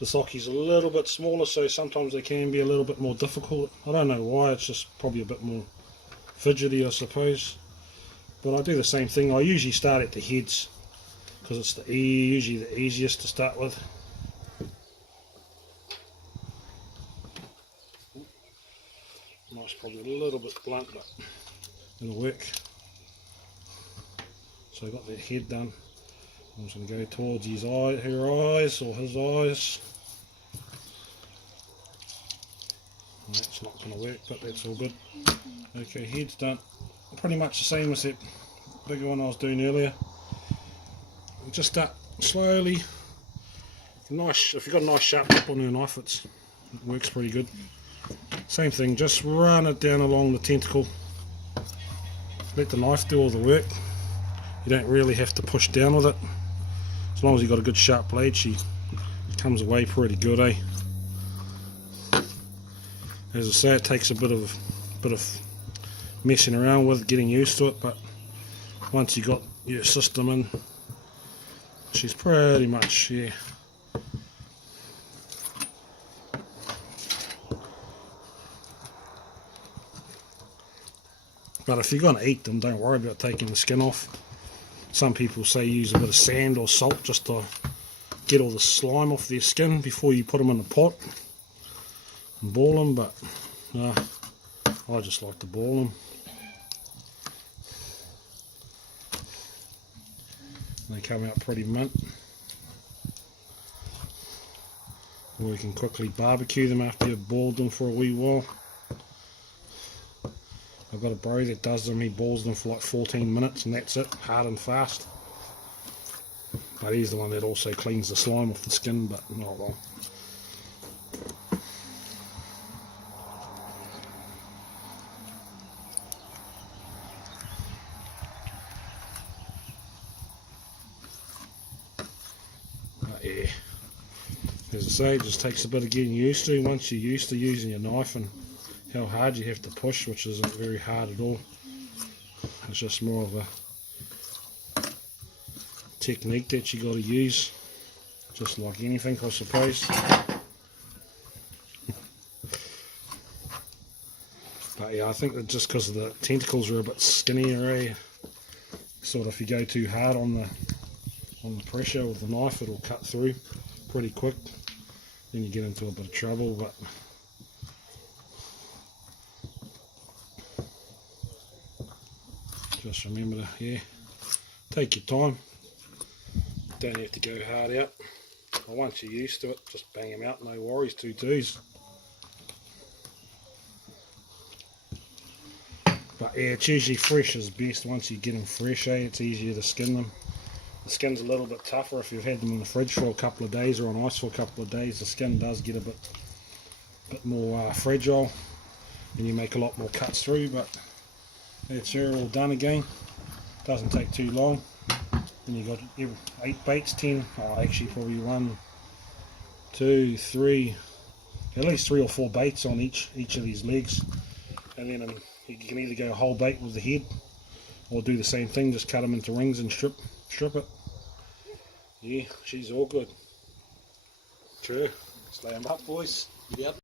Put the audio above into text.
This occy's a little bit smaller, so sometimes they can be a little bit more difficult. I don't know why, it's just probably a bit more fidgety, I suppose. But I do the same thing. I usually start at the heads because it's usually the easiest to start with. Nice, probably a little bit blunt, but it'll work. So I got that head done. I'm just going to go towards his eye, her eyes, or his eyes. That's not going to work, but that's all good. Okay, head's done. Pretty much the same as that bigger one I was doing earlier. Just start slowly. Nice. If you've got a nice sharp tip on your knife, it works pretty good. Same thing, just run it down along the tentacle. Let the knife do all the work. You don't really have to push down with it. As long as you've got a good sharp blade, she comes away pretty good, eh? As I say, it takes a bit of messing around with, getting used to it, but once you got your system in, she's pretty much, yeah. But if you're going to eat them, don't worry about taking the skin off. Some people say use a bit of sand or salt just to get all the slime off their skin before you put them in the pot and boil them, but I just like to boil them. They come out pretty mint. Or you can quickly barbecue them after you've boiled them for a wee while. I've got a bro that does them, he boils them for like 14 minutes and that's it, hard and fast. But he's the one that also cleans the slime off the skin, but not long. But yeah, as I say, it just takes a bit of getting used to. Once you're used to using your knife and how hard you have to push, which isn't very hard at all, it's just more of a technique that you got to use, just like anything, I suppose. But yeah, I think that just because the tentacles are a bit skinnier, eh? Sort of if you go too hard on the pressure with the knife, it'll cut through pretty quick. Then you get into a bit of trouble. But just remember to, take your time. Don't have to go hard out. But once you're used to it, just bang them out, no worries, 2 twos. But yeah, it's usually fresh is best. Once you get them fresh, it's easier to skin them. The skin's a little bit tougher if you've had them in the fridge for a couple of days or on ice for a couple of days. The skin does get a bit more fragile and you make a lot more cuts through, but that's her all done again. Doesn't take too long. And you got 8 baits, 10, actually probably 1, 2, 3, at least 3 or 4 baits on each of these legs. And then you can either go whole bait with the head or do the same thing, just cut them into rings and strip it. Yeah, she's all good. True. Let's lay them up, boys. Yep.